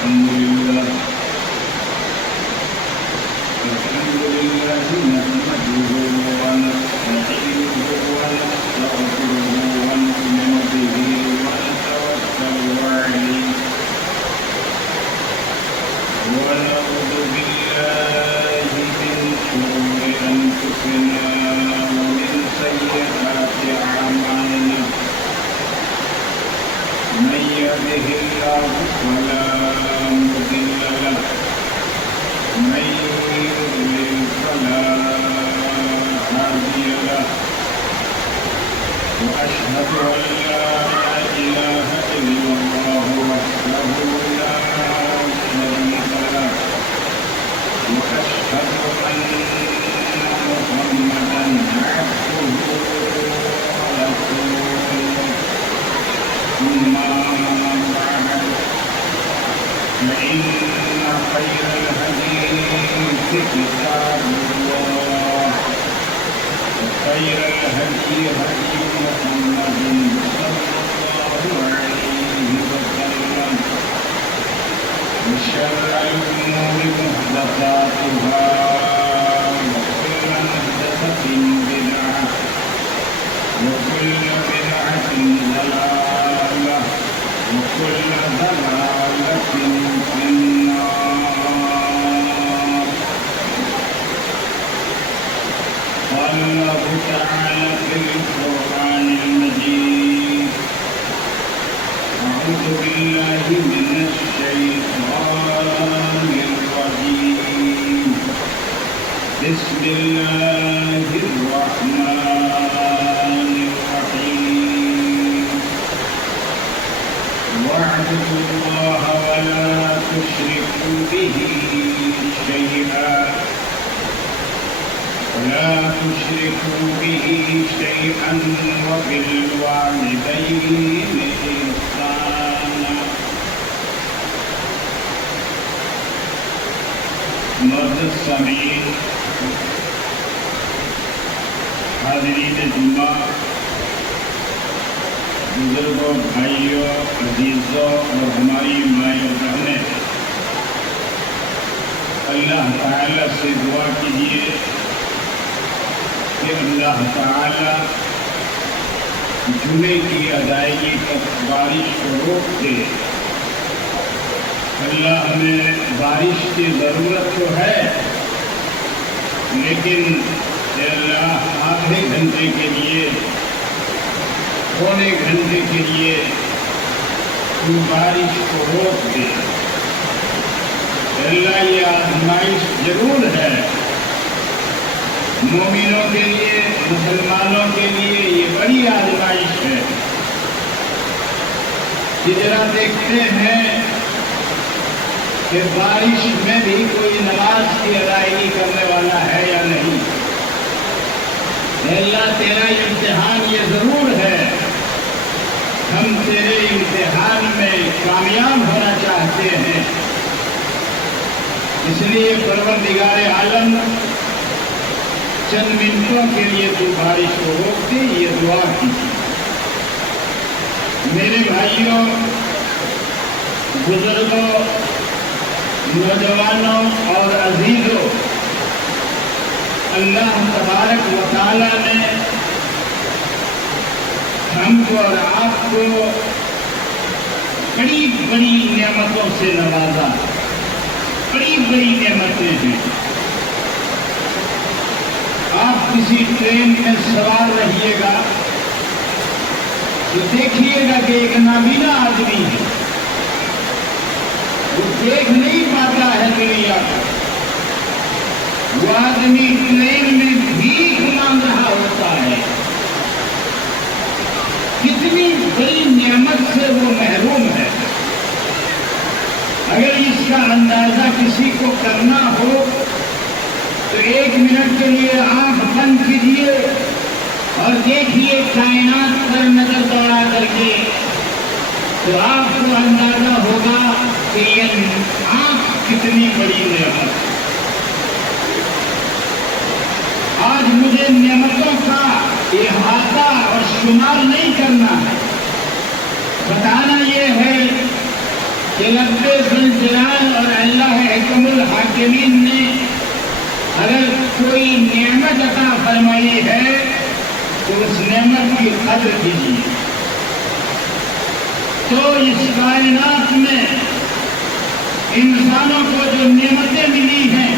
الحمد لله نحمده ونستعينه ونستغفره ونؤمن به ونتوكل عليه ونعوذ بالله من شرور أنفسنا ومن سيئات أعمالنا من يهده الله فلا مضل له ومن يضلل فلا هادي له وأشهد أن لا إله إلا الله وحده لا شريك له وأشهد أن محمدا عبده ورسوله أما بعد فإن خير الحديث كتاب الله وخير الهدي هدي محمد صلى الله عليه وسلم وشر الأمور محدثاتها وكل محدثة بدعة وكل بدعة ضلالة وكل ضلالة في النار. قال الله تعالى في القرآن المجيد: أعوذ بالله من الشيطان الرجيم. بسم الله الرحمن الرحيم. واعبدوا الله ولا تشركوا به شيئا وبالوالدين إحسانا. معزز سامعین، حاضرین جمعہ، بزرگوں، بھائیوں، عزیزوں اور ہماری مائیں اور بہنیں، اللہ تعالیٰ سے دعا کیجیے کہ اللہ تعالیٰ جمعے کی ادائیگی تک بارش کو روک دے۔ اللہ ہمیں بارش کی ضرورت تو ہے، لیکن اے اللہ آدھے گھنٹے کے لیے، پونے گھنٹے کے لیے تو بارش کو روک دے۔ اللہ یہ آزمائش ضرور ہے، مومنوں کے لیے، مسلمانوں کے لیے یہ بڑی آزمائش ہے۔ جتنا دیکھتے ہیں کہ بارش میں بھی کوئی نماز کی ادائیگی کرنے والا ہے یا نہیں۔ اللہ تیرا امتحان یہ ضرور ہے، ہم تیرے امتحان میں کامیاب ہونا چاہتے ہیں، اس لیے پروردگار عالم چند منٹوں کے لیے تو بارش کو روک دے، یہ دعا کیجیے۔ میرے بھائیوں، بزرگوں، نوجوانوں اور عزیزوں، اللہ تبارک و تعالیٰ نے ہم کو اور آپ کو بڑی بڑی نعمتوں سے نوازا، بڑی بڑی نعمتیں ہیں۔ آپ کسی ٹرین میں سوار رہیے گا تو دیکھیے گا کہ ایک نابینا آدمی ہے، وہ دیکھ نہیں پاتا ہے دنیا کو، وہ آدمی ٹرین میں بھیک مانگ رہا ہوتا ہے۔ کتنی بڑی نعمت سے وہ محروم ہے۔ اگر اس کا اندازہ کسی کو کرنا ہو تو ایک منٹ کے لیے آنکھ بند کیجیے اور دیکھیے کائنات پر نظر دوڑا کر کے، تو آپ کو اندازہ ہوگا کہ یہ آنکھ کتنی بڑی نعمت۔ آج مجھے نعمتوں کا احاطہ اور شمار نہیں کرنا ہے، بتانا یہ ہے کہ 90 زلزلہ الحاکمین نے اگر کوئی نعمت عطا فرمائی ہے تو اس نعمت کی قدر کیجیے. تو اس کائنات میں انسانوں کو جو نعمتیں ملی ہیں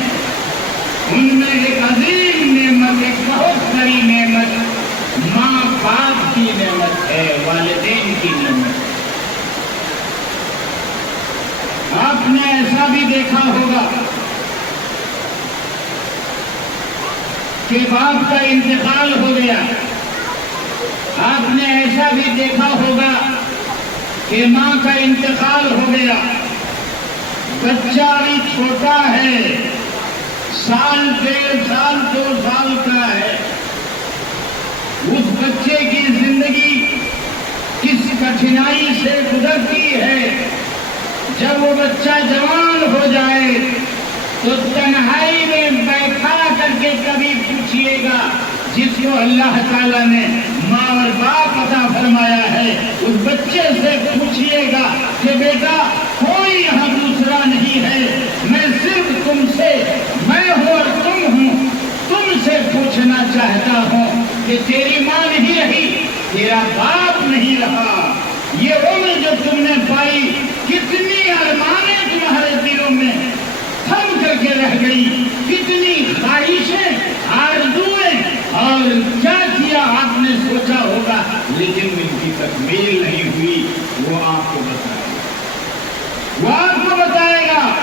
ان میں ایک عظیم نعمت، ایک بہت بڑی نعمت ماں باپ کی نعمت ہے، والدین کی نعمت. آپ نے ایسا بھی دیکھا ہوگا کہ باپ کا انتقال ہو گیا. آپ نے ایسا بھی دیکھا ہوگا کہ ماں کا انتقال ہو گیا. بچہ بھی چھوٹا ہے، سال 1.5 سال 2 سال کا ہے. اس بچے کی زندگی کس کٹھنائی سے گزرتی ہے. جب وہ بچہ جوان ہو جائے تو تنہائی میں بیٹھا کر کے کبھی پوچھئے گا، جس کو اللہ تعالیٰ نے ماں اور باپ عطا فرمایا ہے، اس بچے سے پوچھئے گا کہ بیٹا کوئی یہاں دوسرا نہیں ہے، میں صرف تم سے، میں ہوں اور تم ہوں، تم سے پوچھنا چاہتا ہوں کہ تیری ماں نہیں رہی، تیرا باپ نہیں رہا، یہ عمر جو تم نے پائی کتنی ارمانیں تمہارے دلوں میں تھم کر کے رہ گئی، کتنی خواہشیں، آرزوئیں، اور کیا کیا آپ نے سوچا ہوگا لیکن ان کی تکمیل نہیں ہوئی. وہ آپ کو بتائے گا، وہ آپ کو بتائے گا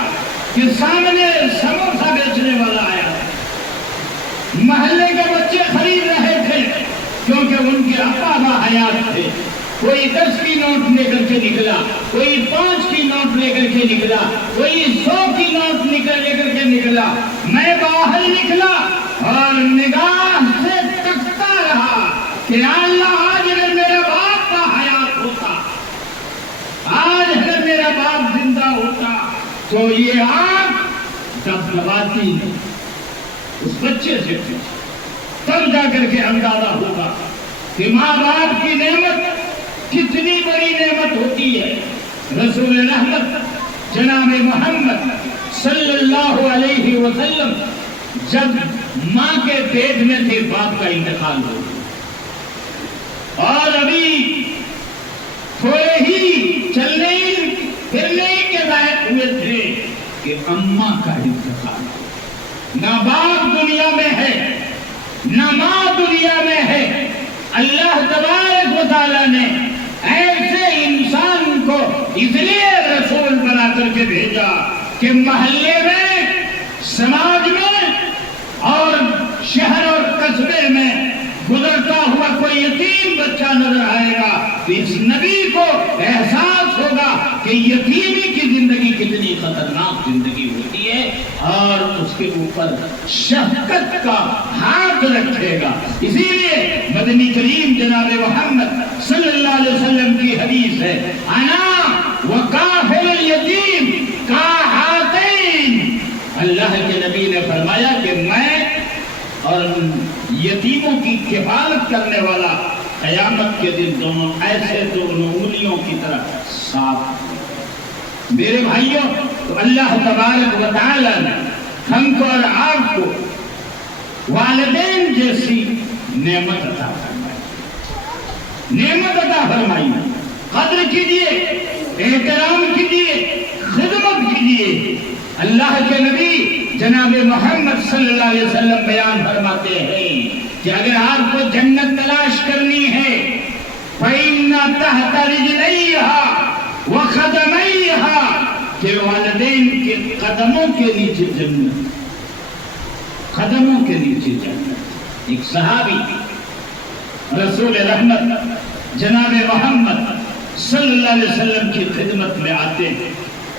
کہ سامنے سموسہ بیچنے والا آیا، محلے کے بچے خرید رہے تھے کیونکہ ان کے ابا باحیات تھے. کوئی 10 کی نوٹ لے کر کے نکلا، کوئی 5 کی نوٹ لے کر کے نکلا، کوئی 100 کی نوٹ لے کر کے نکلا. میں باہر نکلا اور نگاہ سے تکتا رہا کہ اللہ آج اگر میرا باپ کا حیات ہوتا، آج اگر میرا باپ زندہ ہوتا تو یہ آنکھ دبدباتی نہیں. اس بچے سے تب جا کر کے اندازہ ہوگا کہ ماں باپ کی نعمت کتنی بڑی نعمت ہوتی ہے. رسول رحمت جناب محمد صلی اللہ علیہ وسلم جب ماں کے پیٹ میں تھے باپ کا انتقال ہو گیا اور ابھی تھوڑے ہی چلنے پھرنے کے لائق ہوئے تھے کہ اماں کا انتقال ہو. نہ باپ دنیا میں ہے نہ ماں دنیا میں ہے. اللہ تبارک و تعالیٰ نے ایسے انسان کو اس لیے رسول بنا کر کے بھیجا کہ محلے میں، سماج میں اور شہر اور قصبے میں گزرتا ہوا کوئی یتیم بچہ نظر آئے گا تو اس نبی کو احساس ہوگا کہ یتیمی کی زندگی کتنی خطرناک زندگی ہوتی ہے اور اس کے اوپر شفقت کا ہاتھ رکھے گا. اسی لیے مدنی کریم جناب محمد صلی اللہ علیہ وسلم کی حدیث ہے، انا وکافل الیتیم کہاتین. اللہ کے نبی نے فرمایا کہ میں اور یتیموں کی کفالت کرنے والا قیامت کے دن دونوں ایسے دونوں انگلیوں کی طرح صاف. میرے بھائیوں، تو اللہ تبارک و تعالی نے ہم کو اور آپ کو والدین جیسی نعمت عطا فرمائی. قدر کیجیے، احترام کیجیے، خدمت کیجیے. اللہ کے نبی جناب محمد صلی اللہ علیہ وسلم بیان فرماتے ہیں کہ اگر آپ کو جنت تلاش کرنی ہے فَإِنَّ تَحْتَ رِجْلَيْهَا وَخَدَمَيْهَا، کہ والدین کے قدموں کے نیچے جنت، قدموں کے نیچے جنت. ایک صحابی رسول رحمت جناب محمد صلی اللہ علیہ وسلم کی خدمت میں آتے ہیں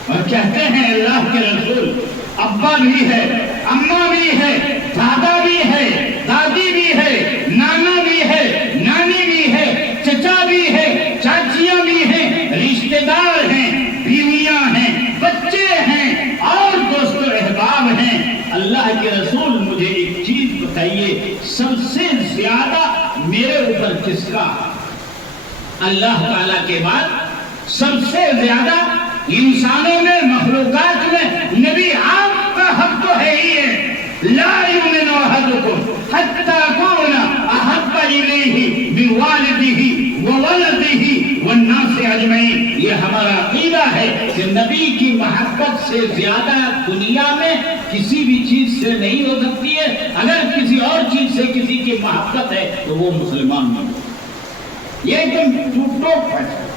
اور کہتے ہیں اللہ کے رسول، ابا بھی ہے، اماں بھی ہے، دادا بھی ہے، دادی بھی ہے، نانا بھی ہے، نانی بھی ہے، چچا بھی ہے، چاچیاں بھی ہیں، رشتہ دار ہیں، بیویاں ہیں، بچے ہیں اور دوست و احباب ہیں. اللہ کے رسول مجھے ایک چیز بتائیے، سب سے زیادہ میرے اوپر کس کا؟ اللہ تعالیٰ کے بعد سب سے زیادہ انسانوں میں، مخلوقات میں نبی آپ کا حق تو ہے ہی ہے. لا یؤمن احدکم حتی اکون احب الیہ من والدہ وولدہ والناس اجمعین. یہ ہمارا عقیدہ ہے کہ نبی کی محبت سے زیادہ دنیا میں کسی بھی چیز سے نہیں ہو سکتی ہے. اگر کسی اور چیز سے کسی کی محبت ہے تو وہ مسلمان نہیں. یہ ایک دم ٹوٹو فیصلہ.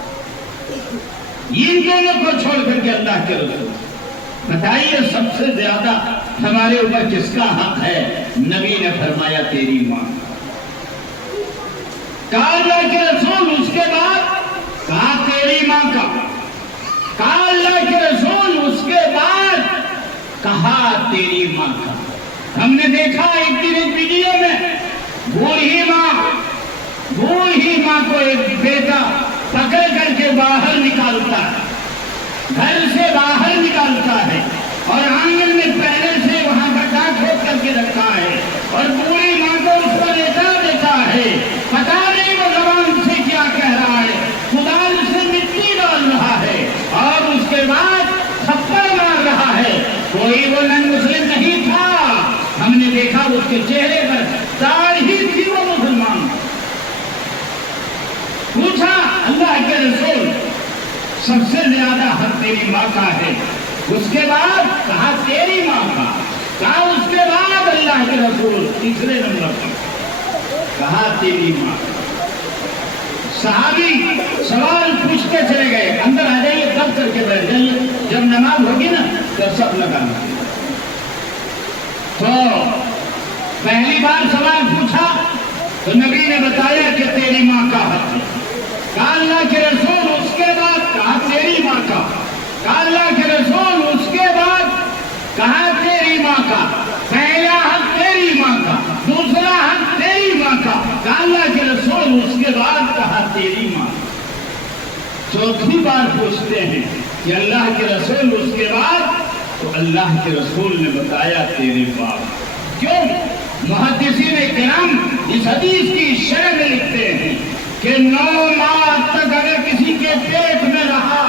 ان دونوں کو چھوڑ کر کے اللہ کے رسول بتائیے سب سے زیادہ ہمارے اوپر کس کا حق ہے؟ نبی نے فرمایا تیری ماں. کہا اللہ کے رسول اس کے بعد؟ کہا تیری ماں کا. کہا اللہ کے رسول اس کے بعد؟ کہا تیری ماں کا. ہم نے دیکھا ایک دن ایک ویڈیو میں بوڑھی ماں کو ایک بیٹا پکڑ کر کے باہر نکالتا ہے, گھر سے باہر نکالتا ہے, اور آنگن میں پہلے سے وہاں گڈھا کھود کر کے رکھا ہے, اور بوڑھی ماں کو اس پر لیٹا دیتا ہے. پتا نہیں وہ زبان سے کیا کہہ رہا ہے, کدال سے مٹی ڈال رہا ہے, اور اس کے بعد تھپڑ مار رہا ہے. کوئی وہ نن مسلم نہیں تھا. ہم نے دیکھا اس کے چہرے پر داڑھی تھی, وہ مسلمان. پوچھا اللہ کے رسول سب سے زیادہ حق تیری ماں کا ہے. اس کے بعد کہا تیری ماں کا. کہا اس کے بعد اللہ کے رسول تیسرے نمبر پر کہا تیری ماں. صحابی سوال پوچھ کے چلے گئے, اندر آ جائیے دب کر کے بیٹھ جائیے, جب نماز ہوگی نا تو سب لگانا. تو پہلی بار سوال پوچھا تو نبی نے بتایا کہ تیری ماں کا حق ہے. کہا اللہ کے رسول اس کے بعد؟ کہا تیری ماں کا. کہا اللہ کے رسول اس کے بعد؟ کہا تیری ماں کا. پہلا حق تیری ماں کا, دوسرا حق تیری ماں کا. کہا اللہ کے رسول اس کے بعد؟ کہا تیری ماں. چوتھی بار پوچھتے ہیں کہ اللہ کے رسول اس کے بعد؟ تو اللہ کے رسول نے بتایا تیرے باپ. کیوں؟ محدثین کرام اس حدیث کی شرح میں لکھتے ہیں کہ 9 ماہ تک اگر کسی کے پیٹ میں رہا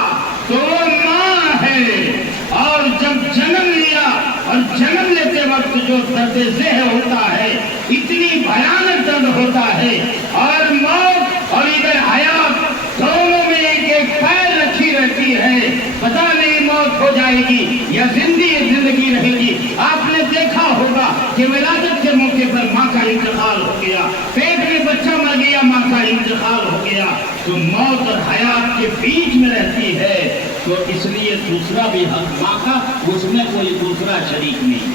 تو وہ ماں ہے, اور جب جنم لیا اور جنم لیتے وقت جو درد ذہن ہوتا ہے, اتنی بھیانک درد ہوتا ہے, اور موت اور ادھر حیات دونوں میں ایک پیر رکھی رہتی ہے. پتہ نہیں موت ہو جائے گی یا زندگی رہے گی. آپ نے دیکھا ہوگا کہ ولادت کے موقع پر ماں کا انتقال ہو گیا, پیٹ میں بچہ مر گیا, ماں کا انتقال ہو گیا, تو موت اور حیات کے بیچ میں رہتی ہے. تو اس لیے دوسرا بھی حق ماں کا, اس میں کوئی دوسرا شریک نہیں.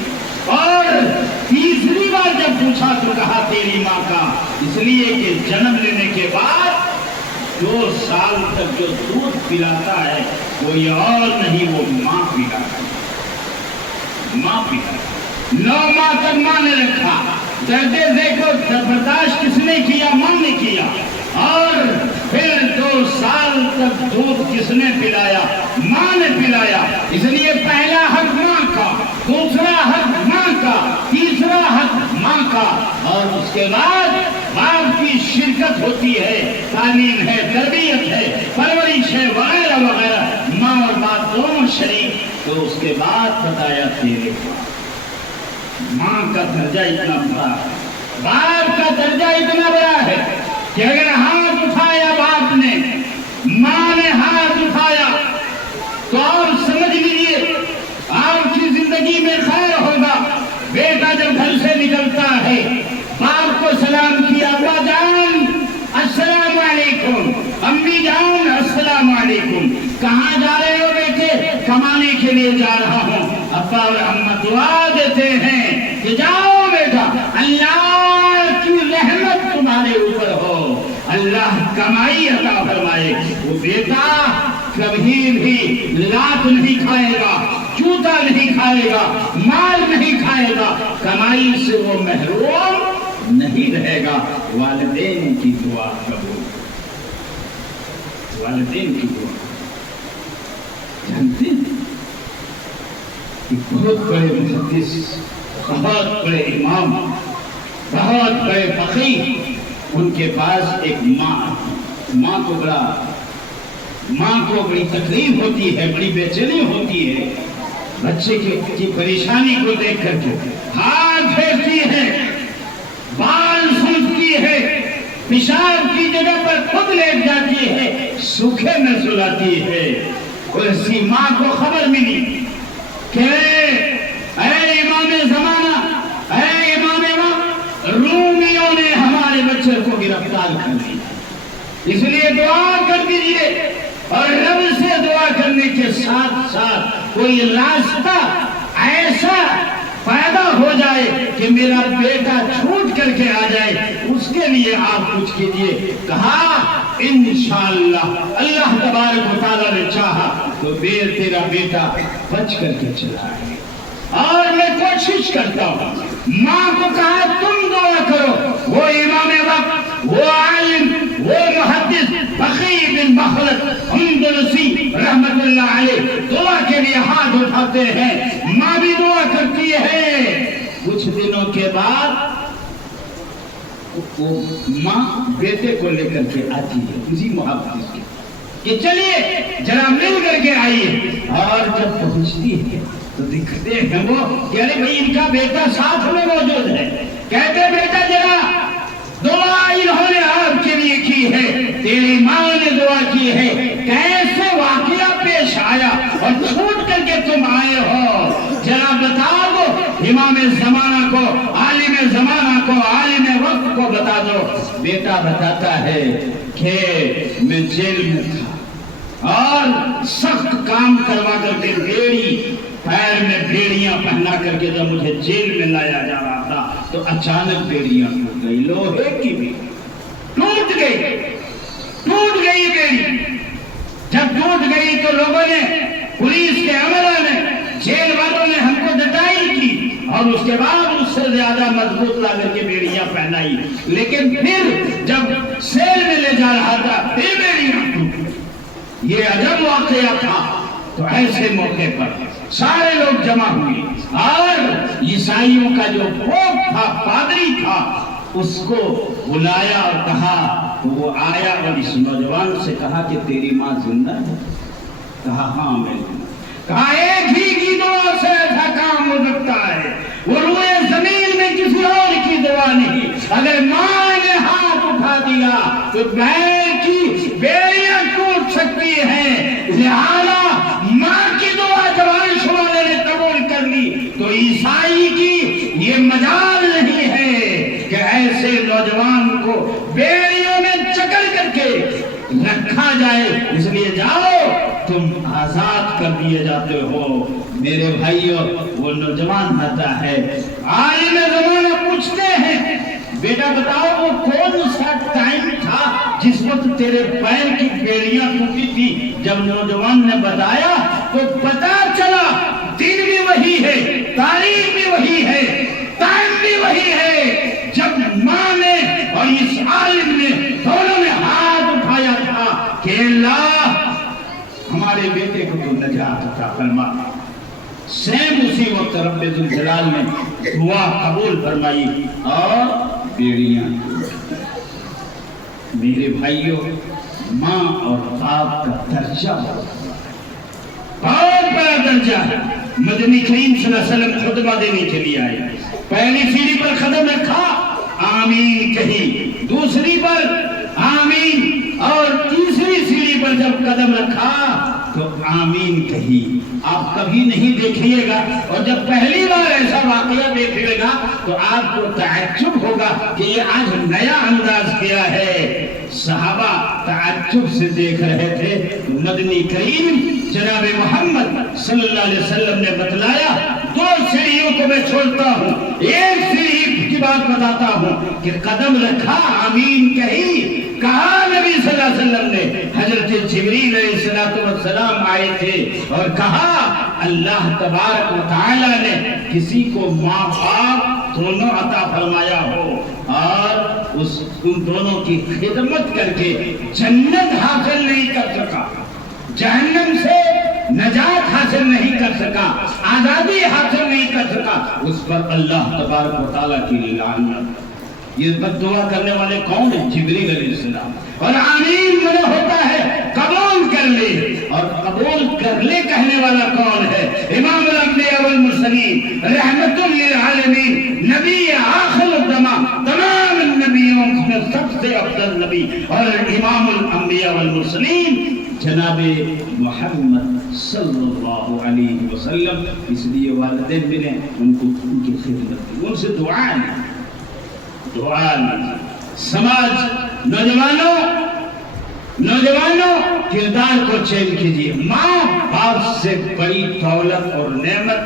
اور تیسری بار جب پوچھا تو کہا تیری ماں کا, اس لیے کہ جنم لینے کے بعد 2 سال تک جو دودھ پلاتا ہے کوئی اور نہیں, وہ ماں پلاتا ہے. ماں پلاتا 9 ماہ تک ماں نے رکھا. درد دیکھو برداشت کس نے کیا؟ ماں نے کیا. اور پھر 2 سال تک دودھ کس نے پلایا؟ ماں نے پلایا. اس لیے پہلا حق ماں کا, دوسرا حق ماں کا, تیسرا حق ماں کا, اور اس کے بعد باپ کی شرکت ہوتی ہے, تعلیم ہے, تربیت ہے, پرورش ہے, وغیرہ وغیرہ. ماں اور باپ دونوں شریک. تو اس کے بعد بتایا تیرے باپ. ماں کا درجہ اتنا بڑا, باپ کا درجہ اتنا بڑا ہے کہ اگر ہاتھ اٹھایا باپ نے, ماں نے ہاتھ اٹھایا, تو اور سمجھ لیجیے آپ کی زندگی میں خیر ہوگا. بیٹا جب گھر سے نکلتا ہے, باپ کو سلام کیا, ابا جان السلام علیکم, امی جان السلام علیکم. کہاں جا رہے ہو بیٹے؟ کمانے کے لیے جا رہا ہوں. ابا اور اماں دعا دیتے ہیں کہ جاؤ بیٹا, اللہ کی رحمت تمہارے اوپر ہو, اللہ کمائی عطا فرمائے. وہ بیٹا کبھی بھی لات نہیں کھائے گا, جوتا نہیں کھائے گا, مال نہیں کھائے گا, کمائی سے وہ محروم نہیں رہے گا. والدین کی دعا قبول. والدین کی دعا جانتے ہیں کہ بہت بڑے محدث, بہت بڑے امام, بہت بڑے فقیہ, ان کے پاس ایک ماں کو بڑی تکلیف ہوتی ہے, بڑی بے چینی ہوتی ہے. بچے کی پریشانی کو دیکھ کر کے ہاتھ پھیرتی ہے، بال سوچتی ہے، پیشاب کی جگہ پر خود لیٹ جاتی ہے، سوکھے میں سلاتی ہے۔ اور اسی ماں کو خبر ملی کہ اے امام زمانہ، اے امام وقت، رومیوں نے ہمارے بچے کو گرفتار کر لیا، اس لیے دعا کر دیجیے اور رب سے دعا کرنے کے ساتھ ساتھ کوئی راستہ ایسا پیدا ہو جائے کہ میرا بیٹا چھوٹ کر کے آ جائے، اس کے لیے آپ کچھ کیجئے۔ کہا انشاءاللہ اللہ تبارک و تعالیٰ نے چاہا تو تیرا بیٹا بچ کر کے چلا آئے، اور میں کوشش کرتا ہوں۔ ماں کو کہا تم دعا کرو، وہ امام وقت، وہ عالم، وہ محدث بقی بن مخلد اندلسی رحمت اللہ علیہ دعا کے لیے ہاتھ اٹھاتے ہیں، ماں بھی دعا کرتی ہے۔ کچھ دنوں کے بعد وہ ماں بیٹے کو لے کر کے آتی ہے اسی محدث کے کہ چلیے ذرا مل کر کے آئیے، اور جب پہنچتی ہے تو دکھتے ہیں وہ کہ ارے بھائی ان کا بیٹا ساتھ میں موجود ہے۔ کہتے بیٹا ذرا دعا انہوں نے آپ کے لیے کی ہے، تیری ماں نے دعا کی ہے، کیسے واقعہ پیش آیا اور چھوٹ کر کے تم آئے ہو، ذرا بتا دو امام زمانہ کو، عالم زمانہ کو، عالم وقت کو بتا دو۔ بیٹا بتاتا ہے کہ میں جیل میں تھا اور سخت کام کروا کر کے بیڑی پیر میں بیڑیاں پہنا کر کے جب مجھے جیل میں لایا جا رہا تھا تو اچانک بیڑیاں ٹوٹ گئی، لوہے کی بیڑی ٹوٹ گئی بیڑی۔ جب ٹوٹ گئی تو لوگوں نے، پولیس کے عملہ نے، جیل والوں نے ہم کو ڈٹائی کی اور اس کے بعد اس سے زیادہ مضبوط لا کر کے بیڑیاں پہنائی، لیکن پھر جب سیل میں لے جا رہا تھا پھر بیڑیاں ٹوٹ گئی۔ یہ عجب واقعہ تھا۔ تو ایسے موقع پر سارے لوگ جمع ہوئے اور عیسائیوں کا جو پوپ تھا، پادری تھا، اس کو بلایا اور کہا، تو وہ آیا اور اس نوجوان سے کہا کہ تیری ماں زندہ ہے؟ کہا ہاں میں زندہ۔ کہا ایک ہی کی دعا سے ایسا کام ہو سکتا ہے، وہ روئے زمین میں کسی اور کی دعا نہیں، اگر ماں نے ہاتھ اٹھا دیا تو بہن کی بیڑیاں ٹوٹ سکتی ہیں، لہذا ماں کی دعا جب عرش والے نے قبول کر لی تو عیسائی کی یہ مجال نہیں ہے کہ ایسے نوجوان کو بیڑیوں میں جکڑ کر کے رکھا جائے، اس لیے جاؤ تم آزاد کر دیے جاتے ہو۔ میرے بھائیوں، وہ نوجوان آتا ہے، عالم زمانہ پوچھتے ہیں بیٹا بتاؤ وہ کون سا ٹائم تھا جس وقت تیرے پیر کی بیڑیاں ٹوٹی تھی؟ جب نوجوان نے بتایا تو پتا چلا دن بھی وہی ہے، تاریخ بھی وہی ہے، ٹائم بھی وہی ہے جب ماں نے اور اس عالم نے دونوں نے ہاتھ اٹھایا تھا کہ اللہ ہمارے بیٹے کو تو نجات عطا فرما۔ سیم اسی وقت رب ذوالجلال نے دعا قبول فرمائی اور بیڑیاں۔ میرے بھائیوں، ماں اور باپ کا درجہ بہت بڑا درجہ ہے۔ مدنی کریم صلی اللہ علیہ وسلم خطبہ دینے کے لیے آئے، پہلی سیڑھی پر قدم رکھا، آمین کہی، دوسری پر آمین، اور تیسری سیڑھی پر جب قدم رکھا تو آمین کہی۔ آپ کبھی نہیں دیکھیے گا، اور جب پہلی بار ایسا واقعہ دیکھیے گا تو آپ کو تعجب ہوگا کہ یہ آج نیا انداز کیا ہے۔ صحابہ تعجب سے دیکھ رہے تھے، مدنی کریم جناب محمد صلی اللہ علیہ وسلم نے بتلایا دو سیڑھیوں کو میں چھوڑتا ہوں، ایک سیڑھی کی بات بتاتا ہوں کہ قدم رکھا، آمین کہی، کہا نبی صلی اللہ علیہ وسلم نے حضرت جبریل علیہ السلام آئے تھے اور کہا اللہ تبارک و تعالی نے کسی کو ماں باپ دونوں عطا فرمایا ہو اور ان دونوں کی خدمت کر کے جنت حاصل نہیں کر سکا، جہنم سے نجات حاصل نہیں کر سکا، آزادی حاصل نہیں کر سکا، اس پر اللہ تبارک و تعالیٰ کی لعنت۔ یہ بد دعا کرنے والے کون ہیں؟ جبریل علیہ السلام۔ اور آمین منع ہوتا ہے قبول کر لے، اور قبول کر لے کہنے والا کون ہے؟ امام والمرسلین رحمت للعالمین نبی آخر الزمان تمام نبیوں میں سب سے افضل نبی اور امام الانبیاء والمرسلین جناب محمد صلی اللہ علیہ وسلم. اس لیے والدین ملے ان کو ان کی خدمت کی، ان سے دعا سماج نوجوانوں کردار کو چینج کیجیے. ماں باپ سے بڑی دولت اور نعمت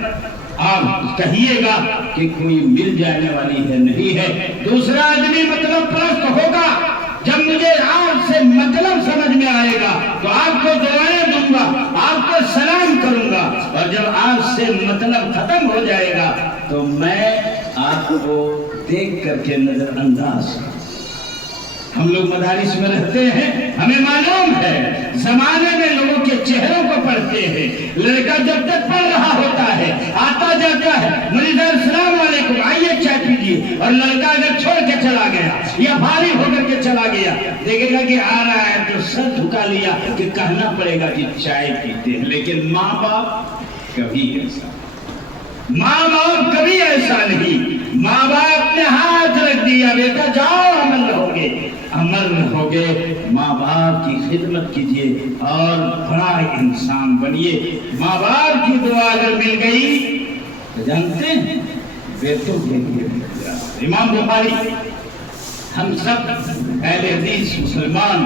آپ کہیے گا کہ کوئی مل جانے والی ہے نہیں ہے. دوسرا آدمی مطلب پرست ہوگا، جب مجھے آپ سے مطلب سمجھ میں آئے گا تو آپ کو دعائیں دوں گا، آپ کو سلام کروں گا، اور جب آپ سے مطلب ختم ہو جائے گا تو میں آپ کو دیکھ کر کے نظر انداز. ہم لوگ مدارس میں رہتے ہیں، ہمیں معلوم ہے زمانے میں لوگوں کے چہروں کو پڑھتے ہیں. لڑکا جب تک پڑھ رہا ہوتا ہے آتا جاتا ہے، مریض السلام علیکم آئیے چائے پیجیے، اور لڑکا اگر چھوڑ کے چلا گیا یا فارغ ہو کر کے چلا گیا دیکھے گا کہ آ رہا ہے تو سر جھکا لیا کہ کہنا پڑے گا کہ چائے پیتے ہیں. لیکن ماں باپ کبھی ایسا نہیں. ماں باپ نے ہاتھ رکھ دیا، بیٹا جاؤ عمل رہوگے. ماں باپ کی خدمت کیجیے اور بڑا انسان بنیے. ماں باپ کی دعا اگر مل گئی تو جانتے ہیں بیٹوں کے لیے. امام بخاری، ہم سب اہل حدیث مسلمان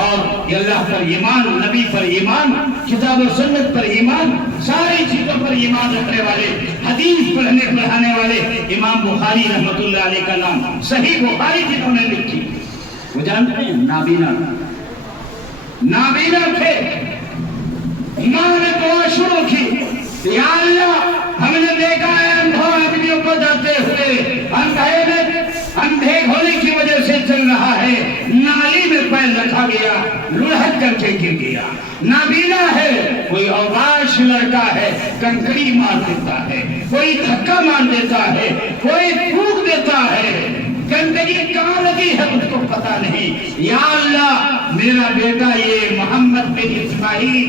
اور اللہ پر ایمان، نبی پر ایمان، کتاب و سنت پر ایمان، ساری چیزوں پر ایمان رکھنے والے، حدیث پڑھانے والے امام بخاری رحمت اللہ علیہ کا نام صحیح بخاری جنہوں نے لکھی. وہ جانتے ہیں نابینا تھے. امام نے دعا شروع کی، یا اللہ ہم نے دیکھا ہے اندھوں آدمیوں کو جاتے ہوئے، اندھے ہونے کی وجہ سے چل رہا ہے، نالی میں پیر رکھا گیا، لڑھک کر کے گر گیا. نابینا ہے، کوئی اوباش لڑکا ہے کنکری مار دیتا ہے، کوئی دھکا مار دیتا ہے، کوئی تھوک دیتا ہے، گندگی کہاں لگی ہے اس کو پتا نہیں. یا اللہ میرا بیٹا یہ محمد بن اسماعیل،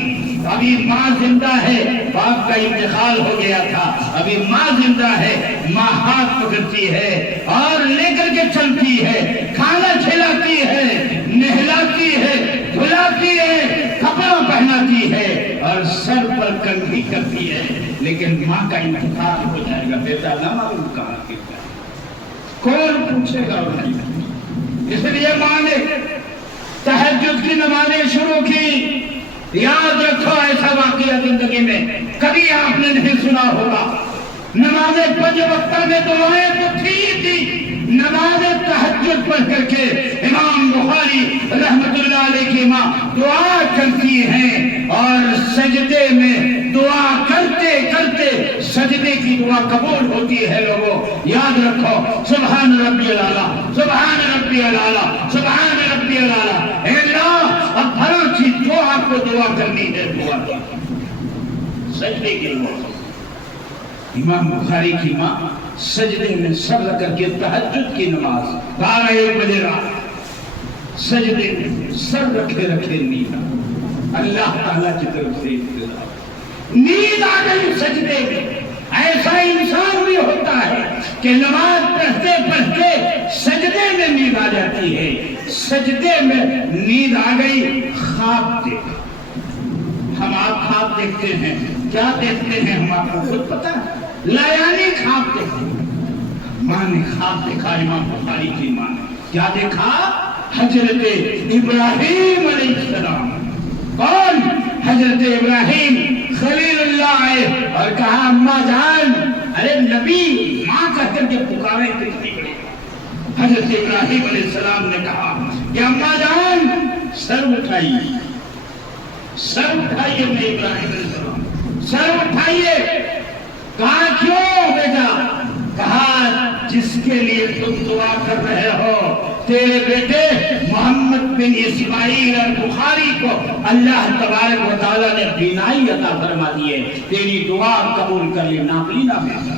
ابھی ماں زندہ ہے، باپ کا انتقال ہو گیا تھا، ابھی ماں زندہ ہے، ماں ہاتھ پکڑتی ہے اور لے کر کے چلتی ہے، کھانا کھلاتی ہے، نہلاتی ہے، دھلاتی ہے، کپڑا پہناتی ہے اور سر پر کنگھی کرتی ہے. لیکن ماں کا انتقال ہو جائے گا، بیٹا نہ معلوم کہاں گرتا ہے، کون پوچھے گا انہیں. اس لیے ماں نے تہجد کی نمازیں شروع کی. یاد رکھو ایسا واقعہ زندگی میں کبھی آپ نے نہیں سنا ہوگا. نماز 5 وقت میں دعائیں تو تھی، نماز تہجد پڑھ کر کے امام بخاری رحمت اللہ علیہ کی ماں دعا کرتی ہیں، اور سجدے میں دعا کرتے کرتے سجدے کی دعا قبول ہوتی ہے. لوگوں یاد رکھو، سبحان ربی العالیٰ، سبحان ربی العالیٰ، سبحان ربی العالیٰ. اے اللہ اب ہر چیز جو آپ کو دعا کرنی ہے دعا کی سجدے کی دعا. امام بخاری کی ماں سجدے میں سر رکھ کر کے تہجد کی نماز 12-1 بجے رات سجدے میں سر رکھے نیند اللہ تعالیٰ کی طرف سے نیند آ گئی سجدے میں. ایسا انسان بھی ہوتا ہے کہ نماز پڑھتے پڑھتے سجدے میں نیند آ جاتی ہے. سجدے میں نیند آ گئی، خواب دیکھا. ہم آپ خواب دیکھتے ہیں، کیا دیکھتے ہیں ہم آپ کو خود پتا ہے، لایانی خواب دیکھتے ہیں. ماں نے خواب دیکھا، امام بخاری کی ماں نے کیا دیکھا؟ حضرت ابراہیم علیہ السلام. کون؟ حضرت ابراہیم خلیل اللہ آئے اور کہا اماں جان، ارے نبی ماں کہہ کر کے پکارے کتنی بڑی. حضرت ابراہیم علیہ السلام نے کہا کہ اماں جان سر اٹھائیے، سر اٹھائیے. میں ابراہیم علیہ السلام سر اٹھائیے. کہا کیوں بیٹا؟ کہا جس کے لیے تم دعا کر رہے ہو تیرے بیٹے محمد بن اسماعیل البخاری کو اللہ تبارک و تعالیٰ نے بینائی عطا فرما دی ہے، تیری دعا قبول کر لی. نابینا بیٹا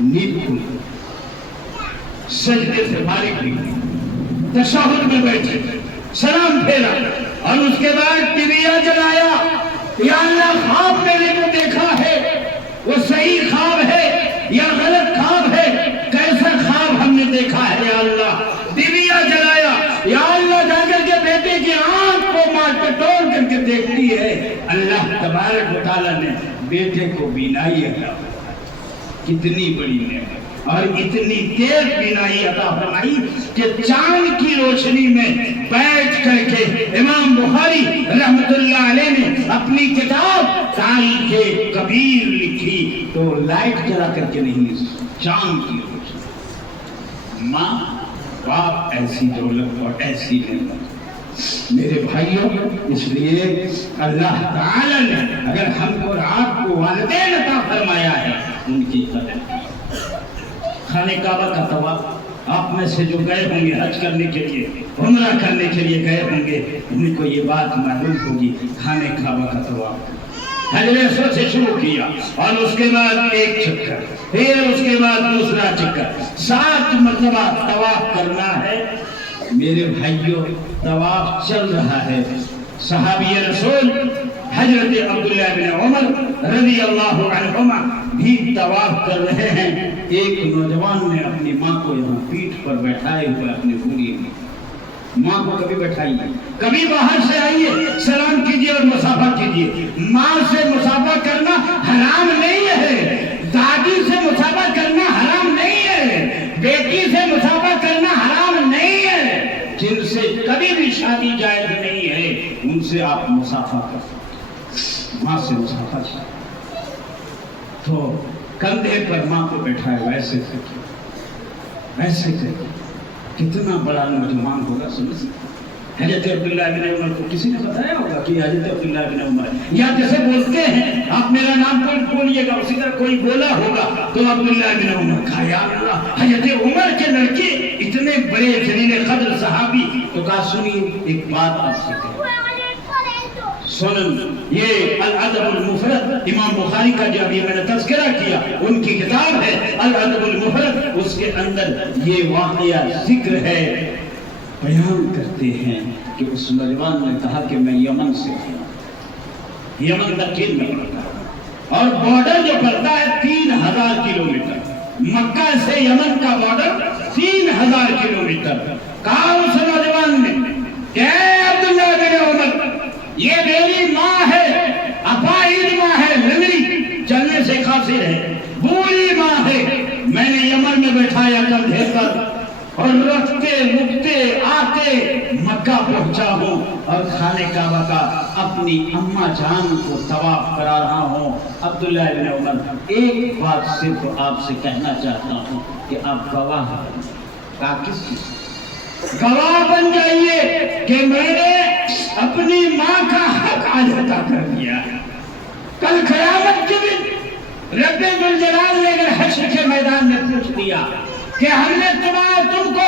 نیند کھلی، سجدے سے فارغ ہوئی، تشہد میں بیٹھے، سلام پھیرا اور اس کے بعد دیا جلایا. یا اللہ خواب میں نے جو دیکھا ہے وہ ہوئی ہے اللہ تبارک و تعالیٰ نے بیٹے کو بینائی عطا فرمائی۔ کتنی بڑی نعمت اور اتنی تیز بینائی عطا فرمائی کہ چاند کی روشنی میں بیٹھ کر کے امام بخاری رحمت اللہ علیہ نے اپنی کتاب تاریخ کبیر لکھی تو لائٹ جلا کر کے نہیں، چاند کی روشنی۔ ماں باپ ایسی دولت اور ایسی نعمت میرے بھائیوں، اس لیے اللہ تعالی نے اگر ہم کو اور آپ کو والدین عطا فرمایا ہے ان کی قدر۔ خانہ کعبہ کا طواف، آپ میں سے جو گئے ہوں گے حج کرنے کے لیے، عمرہ کرنے کے لیے گئے ہوں گے، ان کو یہ بات معلوم ہوگی، خانہ کعبہ کا طواف حجر اسود سے شروع کیا اور اس کے بعد ایک چکر، پھر اس کے بعد دوسرا چکر، 7 مرتبہ طواف کرنا ہے۔ میرے بھائیوں، طواف چل رہا ہے، صحابی رسول حضرت عبداللہ بن عمر رضی اللہ عنہما بھی طواف کر رہے ہیں۔ ایک نوجوان نے اپنی ماں کو یہاں پیٹھ پر بیٹھائے ہوئے اپنے گھوڑی میں، ماں کو کبھی بیٹھائیے، کبھی باہر سے آئیے، سلام کیجئے اور مصافحہ کیجئے۔ ماں سے مصافحہ کرنا حرام نہیں ہے، دادی سے مصافحہ کرنا حرام نہیں ہے، بیٹی سے مصافحہ کرنا حرام نہیں ہے۔ جن سے کبھی بھی شادی جائز نہیں ہے ان سے آپ مصافحہ کریں، ماں سے مصافحہ کریں۔ تو کندھے پر ماں کو بیٹھائے، ویسے کریں، ویسے کریں۔ کتنا بڑا نوجوان ہوگا سمجھ سکتے۔ حضرت عبداللہ بن عمر کو کسی نے بتایا ہوگا کہ حضرت عبداللہ بن عمر، یا جیسے بولتے ہیں آپ میرا نام بولیے گا، اسی طرح کوئی بولا ہوگا تو عبداللہ بن عمر کہا یا اللہ، حضرت عمر کے لڑکے اتنے بڑے جلیل قدر صحابی، تو کہا سنیے ایک بات آپ سے کہوں، سنن یہ الادب المفرد امام بخاری کا جو ابھی میں نے تذکرہ کیا ان کی کتاب ہے الادب المفرد، اس کے اندر یہ واقعہ ذکر ہے، بیان کرتے ہیں کہ اس نوجوان نے کہا کہ میں یمن سے ہوں، یمن دکن میں پڑتا ہے اور بارڈر جو پڑتا ہے 3000 کلومیٹر، مکہ سے یمن کا بارڈر 3000 کلومیٹر۔ کہا اس نوجوان نے کہ اے عبداللہ بن عمر، یہ میری ماں ہے، اپاہج ماں ہے، لنگڑی، چلنے سے قاصر ہے، بوڑھی ماں ہے، میں نے یمن میں بیٹھایا کندھے پر اور رکھتے رکتے آتے مکہ پہنچا ہوں اور خانہ کعبہ کا اپنی اماں جان کو طواف کرا رہا ہوں۔ عبداللہ بن عمر، ایک بات صرف آپ سے کہنا چاہتا ہوں کہ آپ گواہ ہیں۔ کہا کس چیز؟ گواہ بن جائیے کہ میں نے اپنی ماں کا حق آج ادا کر دیا ہے۔ کل قیامت کے دن رب ذوالجلال نے اگر حشر کے میدان میں پوچھ دیا کہ ہم نے تم کو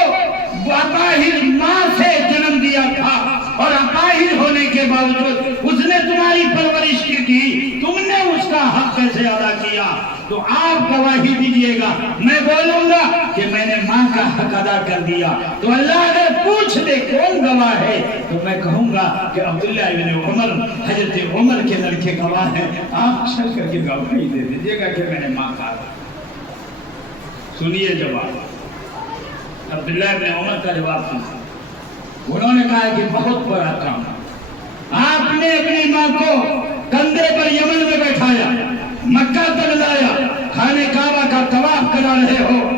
اپاہج ماں سے جنم دیا تھا اور اپاہج ہونے کے باوجود اس نے تمہاری پرورش کی تھی، تم نے اس کا حق کیسے ادا کیا؟ تو آپ گواہی دیجئے گا، میں بولوں گا کہ میں نے ماں کا حق ادا کر دیا۔ تو اللہ اگر پوچھ دے کون گواہ ہے تو میں کہوں گا کہ عبداللہ بن عمر، حضرت عمر کے لڑکے گواہ ہیں، آپ چل کر کے گواہی دے دیجئے گا کہ میں نے ماں کا۔ سنیے جواب، عبداللہ بن عمر کا جواب سنیے۔ انہوں نے کہا کہ بہت بڑا کام، آپ نے اپنی ماں کو کندھے پر یمن میں بیٹھایا، مکہ تک لایا، خانہ کعبہ کا طواف کرا رہے ہو،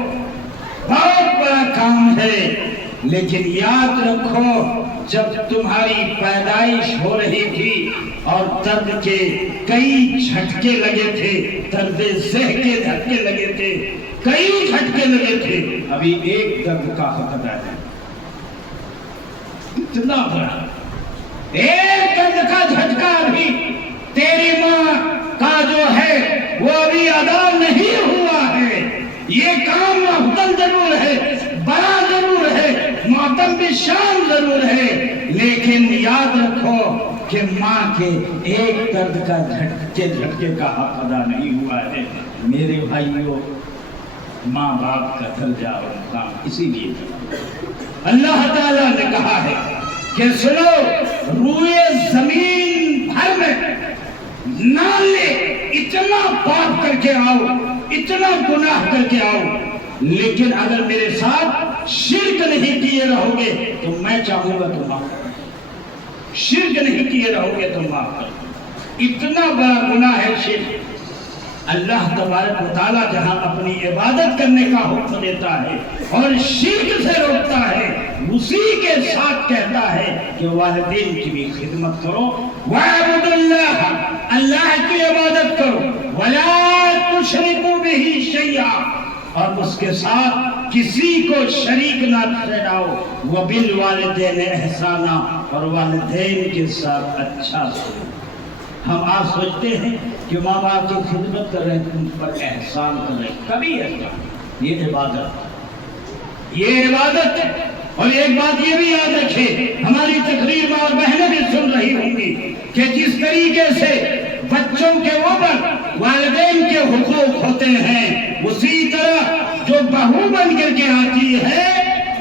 بہت بڑا کام ہے، لیکن یاد رکھو جب تمہاری پیدائش ہو رہی تھی اور درد کے کئی جھٹکے لگے تھے، درد ذہ کے جھٹکے لگے تھے، کئی جھٹکے لگے تھے، ابھی ایک درد کا حق ادا ہے، اتنا بڑا ایک درد کا جھٹکا ابھی تیری ماں کا جو ہے وہ ابھی ادا نہیں ہوا ہے۔ یہ کام افضل ضرور ہے، بڑا ضرور ہے، معتم بالشان ضرور ہے، لیکن یاد رکھو کہ ماں کے ایک درد کا جھٹکے کا حق ادا نہیں ہوا ہے۔ میرے بھائیوں، ماں باپ کا درجہ اور مقام اسی لیے اللہ تعالیٰ نے کہا ہے کہ سنو، روئے زمین بھر میں نالے اتنا پاپ کر کے آؤ، اتنا گناہ کر کے آؤ، لیکن اگر میرے ساتھ شرک نہیں کیے رہو گے تو میں چاہوں گا تم معاف کرو۔ شرک نہیں کیے رہو گے تو معاف کر دوں۔ اتنا بڑا گناہ ہے شرک۔ اللہ تبارک و تعالیٰ جہاں اپنی عبادت کرنے کا حکم دیتا ہے اور شرک سے روکتا ہے، اسی کے ساتھ کہتا ہے کہ والدین کی بھی خدمت کرو، وَاعْبُدُوا اللَّهَ، اللہ کی عبادت کرو، وَلَا تُشْرِكُوا بِهِ شَيْئًا، اور اس کے ساتھ کسی کو شریک نہ ٹھہراؤ، وَبِالْوَالِدَيْنِ إِحْسَانًا، اور والدین کے ساتھ اچھا سلوک۔ ہم آج سوچتے ہیں کہ ماں باپ کی خدمت کر رہے ہیں، ان پر احسان کر رہے ہیں، کبھی احسان، یہ عبادت ہے۔ اور ایک بات یہ بھی یاد رکھیں، ہماری تقریر میں اور بہنیں بھی سن رہی ہوں گی کہ جس طریقے سے بچوں کے اوپر والدین کے حقوق ہوتے ہیں، اسی طرح جو بہو بن کر کے آتی ہے،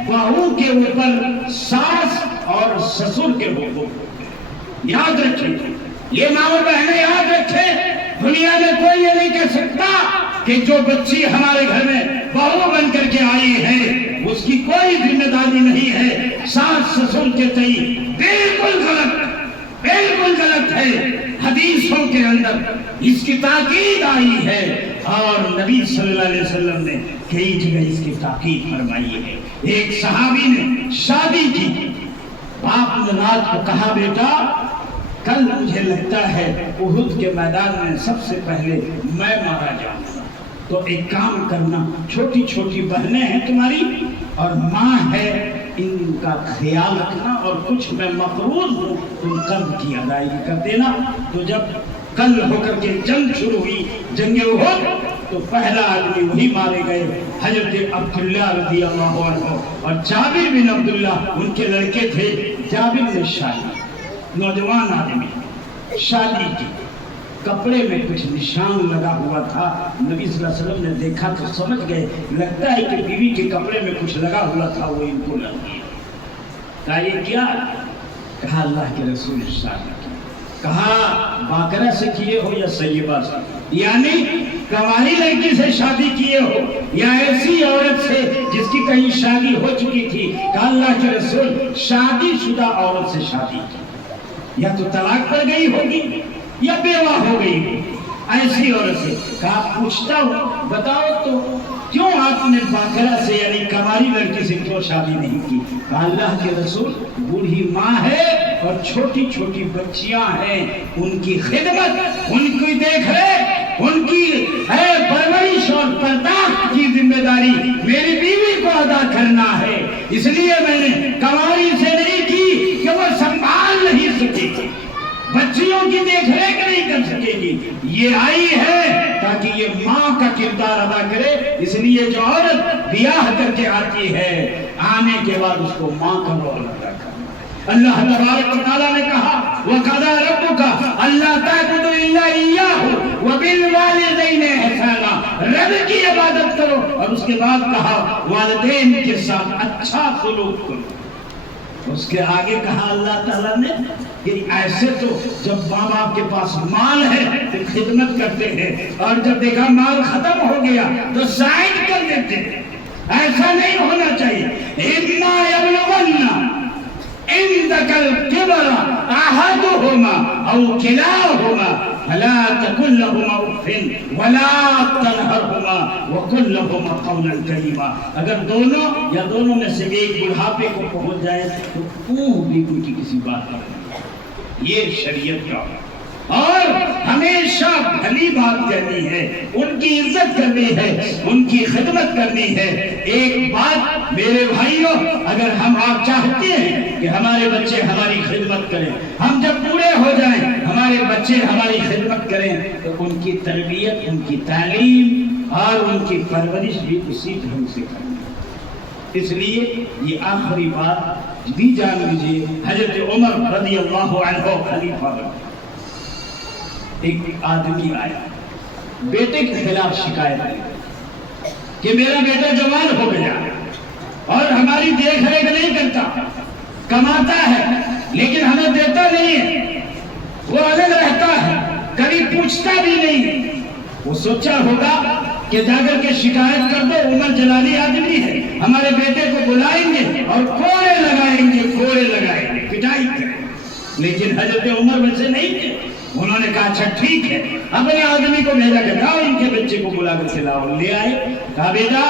بہو کے اوپر ساس اور سسر کے حقوق یاد رکھیں۔ یہ ماں اور بہنیں یاد رکھیں، دنیا میں کوئی یہ نہیں کہہ سکتا کہ جو بچی ہمارے گھر میں بہو بن کر کے آئی ہے اس کی کوئی ذمہ داری نہیں ہے ساس سسر کے تئیں۔ بالکل غلط ہے۔ حدیثوں کے اندر اس کی تاکید آئی ہے، اور نبی صلی اللہ علیہ وسلم نے کئی جگہ اس کی تاکید فرمائی ہے۔ ایک صحابی نے شادی کی، باپ نے رات کو کہا، بیٹا کل مجھے لگتا ہے احد کے میدان میں سب سے پہلے میں مارا جاؤں گا، تو ایک کام کرنا، چھوٹی چھوٹی بہنیں ہیں تمہاری اور ماں ہے، ان کا خیال رکھنا، اور کچھ میں مقروض ہوں، تم قرض کی ادائیگی کر دینا۔ تو جب کل ہو کر کے جنگ شروع ہوئی، جنگ احد، تو پہلا آدمی وہی مارے گئے حضرت عبداللہ رضی اللہ عنہ، اور جابر بن عبداللہ ان کے لڑکے تھے۔ جابر نے شادی، نوجوان آدمی شادی کی، کپڑے میں کچھ نشان لگا ہوا تھا، نبی صلی اللہ علیہ وسلم نے دیکھا تو سمجھ گئے، لگتا ہے کہ بیوی کے کپڑے میں کچھ لگا ہوا تھا، وہ ان کو لگ گیا۔ کہا یہ کیا؟ کہا اللہ کے رسول شادی کی۔ کہا باقرہ سے کیے ہو یا سیبہ سے، یعنی کنواری لڑکی سے شادی کیے ہو یا ایسی عورت سے جس کی کہیں شادی ہو چکی تھی؟ کہا اللہ کے رسول شادی شدہ عورت سے شادی کی، یا تو طلاق پر گئی ہوگی یا بیوہ ہو گئی ہوگی، ایسی عورت سے۔ کہا پوچھتا ہوں بتاؤ تو کیوں آپ نے باقرہ سے یعنی کنواری لڑکی سے کیوں شادی نہیں کی؟ کہا اللہ کے رسول بوڑھی ماں ہے اور چھوٹی چھوٹی بچیاں ہیں، ان کی خدمت، ان کی دیکھ ریکھ، ان کی پرورش اور پرداخت کی ذمہ داری میری بیوی کو ادا کرنا ہے، اس لیے میں نے کنواری سے نہیں کی کہ وہ سنبھال نہیں سکے گی، بچیوں کی دیکھ ریکھ نہیں کر سکے گی، یہ آئی ہے تاکہ یہ ماں کا کردار ادا کرے۔ اس لیے جو عورت بیاہ کر کے آتی ہے، آنے کے بعد اس کو ماں کا رول ادا کرنا۔ اللہ تبارک و تعالیٰ نے کہا وَقَضَىٰ رَبُّكَ أَلَّا تَعْبُدُوا إِلَّا إِيَّاهُ وَبِالْوَالِدَيْنِ إِحْسَانًا، رب کی عبادت کرو، اور اس کے بعد کہا والدین کے ساتھ اچھا سلوک کرو۔ اس کے آگے کہا اللہ تعالیٰ نے کہ ایسے تو جب ماں باپ کے پاس مال ہے تو خدمت کرتے ہیں، اور جب دیکھا مال ختم ہو گیا تو سائڈ کر دیتے ہیں، ایسا نہیں ہونا چاہیے۔ إِمَّا يَبْلُغَنَّ عندك الكبر أحدهما أو كلاهما فلا تقل لهما أف ولا تنهرهما وقل لهما قولا كريما۔ اگر دونوں یا دونوں میں سے ایک بڑھاپے کو پہنچ جائے تو اوہ بھی ان کی کسی بات پر نہیں، یہ شریعت کا، اور ہمیشہ بھلی بات کرنی ہے، ان کی عزت کرنی ہے، ان کی خدمت کرنی ہے۔ ایک بات میرے بھائیوں، اگر ہم آپ چاہتے ہیں کہ ہمارے بچے ہماری خدمت کریں، ہم جب بوڑھے ہو جائیں ہمارے بچے ہماری خدمت کریں، تو ان کی تربیت، ان کی تعلیم اور ان کی پرورش بھی اسی ڈھنگ سے کرنی ہے۔ اس لیے یہ آخری بات بھی جان لیجیے، حضرت عمر رضی اللہ عنہ خلیفہ بنے، ایک آدمی آیا، بیٹے کے خلاف شکایت ہے کہ میرا بیٹا جوان ہو گیا اور ہماری دیکھ ریکھ نہیں کرتا، کماتا ہے لیکن ہمیں دیتا نہیں ہے، وہ الگ رہتا ہے، کبھی پوچھتا بھی نہیں۔ وہ سوچا ہوگا کہ جا کر کے شکایت کر دو، عمر جلالی آدمی ہے، ہمارے بیٹے کو بلائیں گے اور کوڑے لگائیں گے، پٹائی کریں۔ لیکن حضرت عمر ویسے نہیں تھے. انہوں نے کہا اچھا ٹھیک ہے. اپنے آدمی کو بھیجا کہ جاؤ ان کے بچے کو بلا کر لاؤ. لے آئے. کہا بیٹا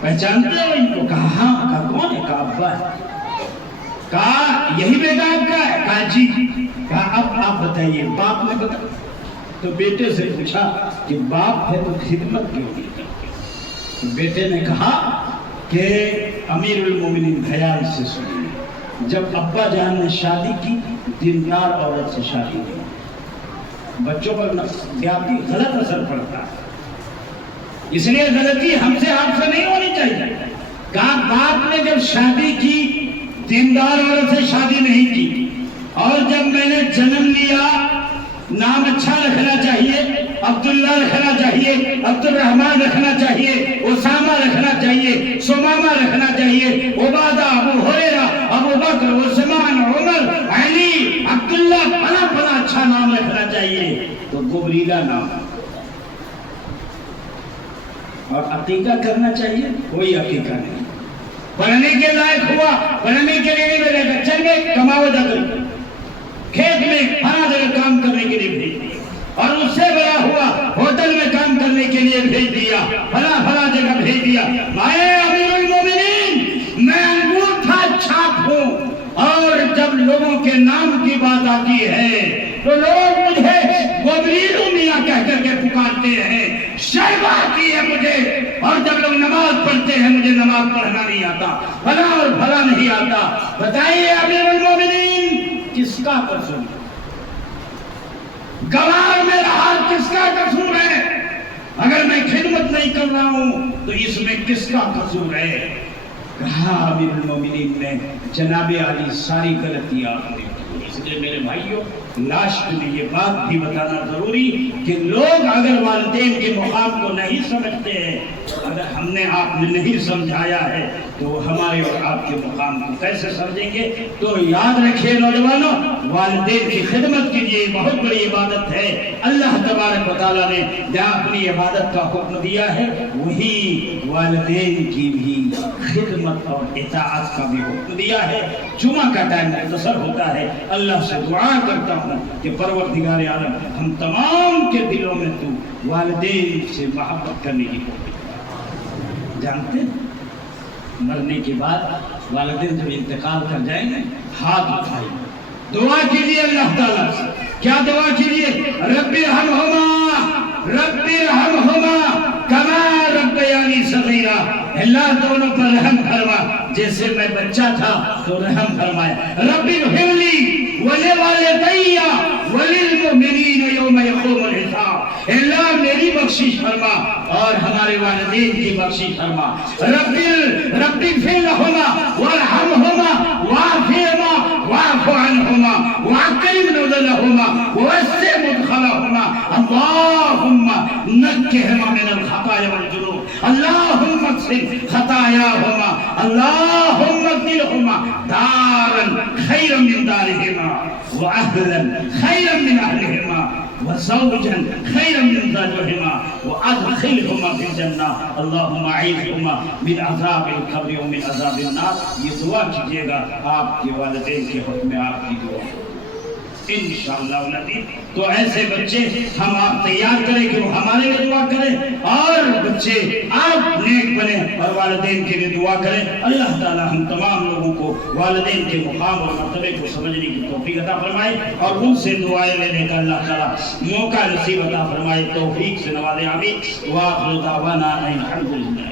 پہچانتے ہو ان کو؟ کہا ہاں. کہا کون ہے؟ کہا ابا ہے. کہا یہی بیٹا آپ کا ہے؟ کہا جی. کہا اب آپ بتائیے باپ نے بتا. تو بیٹے سے پوچھا کہ باپ ہے تو خدمت کیوں نہیں کرتے؟ بیٹے نے کہا کہ امیر المومنین خیال سے سنیے، جب ابا جان نے شادی کی دیندار عورت سے شادی کی، بچوں پر زیادتی غلط اثر پڑتا ہے، اس لیے غلطی ہم سے آپ سے نہیں ہونی چاہیے. کہا باپ نے جب شادی کی دیندار عورت سے شادی نہیں کی، اور جب میں نے جنم لیا نام اچھا رکھنا چاہیے، عبداللہ رکھنا چاہیے، عبد الرحمن رکھنا چاہیے، اسامہ رکھنا چاہیے، سمامہ رکھنا چاہیے، عبادہ، ابو ہریرہ، ابو بکر، عثمان، عمر، علی، عبداللہ، بڑا بڑا اچھا نام رکھنا چاہیے. تو گبریلا نام. اور عقیقہ کرنا چاہیے، کوئی عقیقہ نہیں. پڑھنے کے لائق ہوا، پڑھنے کے لیے نہیں ملے گا، چل گئے کماؤ جا کر کھیت میں ہر جگہ کام کرنے کے لیے بھیج دیا. اور اس سے بڑا ہوا ہوٹل میں کام کرنے کے لیے بھیج دیا، فلاں جگہ بھیج دیا. میں امیر المومنین، میں انگوٹھا چھاپ ہوں. اور جب لوگوں کے نام کی بات آتی ہے تو لوگ مجھے گبریلو میاں کہہ کر کے پکارتے ہیں، شرم آتی ہے مجھے. اور جب لوگ نماز پڑھتے ہیں مجھے نماز پڑھنا نہیں آتا، فلاں اور فلاں نہیں آتا. بتائیے امیر المومنین کس کا قصور ہے؟ گوار میں رہا کس کا قصور ہے؟ اگر میں خدمت نہیں کر رہا ہوں تو اس میں کس کا قصور ہے؟ کہا امیر المومنین نے جناب علی ساری غلطیاں آپ نے کی. اس لیے میرے بھائیوں لاسٹ میں یہ بات بھی بتانا ضروری کہ لوگ اگر والدین کے مقام کو نہیں سمجھتے ہیں، اگر ہم نے آپ نے نہیں سمجھایا ہے تو ہمارے اور آپ کے مقام کو کیسے سمجھیں گے؟ تو یاد رکھیے نوجوانوں، والدین کی خدمت کیجیے، بہت بڑی عبادت ہے. اللہ تبارک و تعالیٰ نے جہاں اپنی عبادت کا حکم دیا ہے وہی والدین کی بھی خدمت اور اطاعت کا بھی حکم دیا ہے. جمعہ کا ٹائم مختصر ہوتا ہے. اللہ سے دعا کرتا ہوں کہ پروردگار عالم ہم تمام کے دلوں میں تو والدین سے محبت کرنے کی کوشش. جانتے ہیں مرنے کے بعد والدین جب انتقال کر جائیں گے ہاتھ اٹھائیں، دعا کیجیے اللہ تعالیٰ سے. کیا دعا کیجیے؟ رب ارحمہما کما ربیانی صغیرا. اللہ دونوں پر رحم فرما جیسے میں بچہ تھا تو رحم فرمائے. رب اغفر لی ولوالدی وللمؤمنین یوم یقوم الحساب. اللہ میری بخشش فرما اور ہمارے والدین کی بخشش فرما. رب اغفر لہما وارحمہما وعافہما واعف عنہما واکرم نزلہما ووسع مدخلہما. اللہم نقہما من الخطایا والذنوب. اللہم اغسل خطایاہما. اللہم ادخلہما دارا خیرا من دارہما واہلا خیرا من اہلہما وزوجا خیرا من زوجہما وادخلہما فی الجنہ. اللہم اعیذہما من عذاب القبر ومن عذاب النار. یہ دعا کیجیے گا آپ کے والدین کے حق میں آپ کی دعا انشاءاللہ العزیز. تو ایسے بچے ہم آپ تیار کریں کہ وہ ہمارے لیے دعا کریں، اور بچے آپ نیک بنے اور والدین کے لیے دعا کریں. اللہ تعالی ہم تمام لوگوں کو والدین کے مقام اور مرتبے کو سمجھنے کی توفیق عطا فرمائے اور ان سے دعائیں لینے کا اللہ تعالی موقع نصیب عطا فرمائے. توفیق سے نوازے. آمین. وآخر دعوانا ان الحمد للہ.